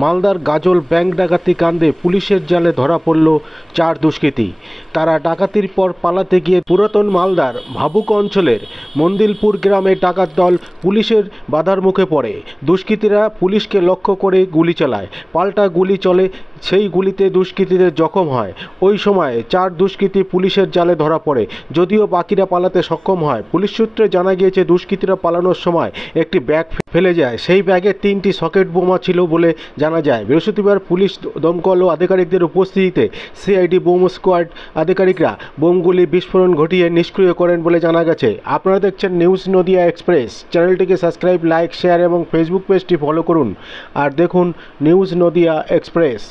মালদার গাজল ব্যাংক ডাকাতি কাণ্ডে পুলিশের জালে ধরা পড়ল 4 দুষ্কৃতী। তারা ডাকাতির পর পালাতে গিয়ে পুরাতন মালদার ভাবুক অঞ্চলের মন্দিলপুর গ্রামে ডাকাত দল পুলিশের বাধার মুখে পড়ে। দুষ্কৃতীরা পুলিশকে লক্ষ্য করে গুলি চালায়, পাল্টা গুলি চলে, সেই গুলিতে দুষ্কৃতীদের জখম হয়। ওই সময় 4 দুষ্কৃতী পুলিশের জালে ধরা পড়ে, যদিও বাকিরা পালাতে সক্ষম হয়। পুলিশ সূত্রে জানা গিয়েছে দুষ্কৃতীরা পালানোর সময় একটি ব্যাগ ফেলে যায়, সেই ব্যাগে 3টি সকেট বোমা ছিল বলে জানা যায়। বৃহস্পতিবার পুলিশ, দমকল ও আধিকারিকদের উপস্থিতিতে সিআইডি বোম স্কোয়াড আধিকারিকরা বোমগুলি বিস্ফোরণ ঘটিয়ে নিষ্ক্রিয় করেন বলে জানা গেছে। আপনারা দেখছেন নিউজ নদিয়া এক্সপ্রেস। চ্যানেলটিকে সাবস্ক্রাইব, লাইক, শেয়ার এবং ফেসবুক পেজটি ফলো করুন আর দেখুন নিউজ নদিয়া এক্সপ্রেস।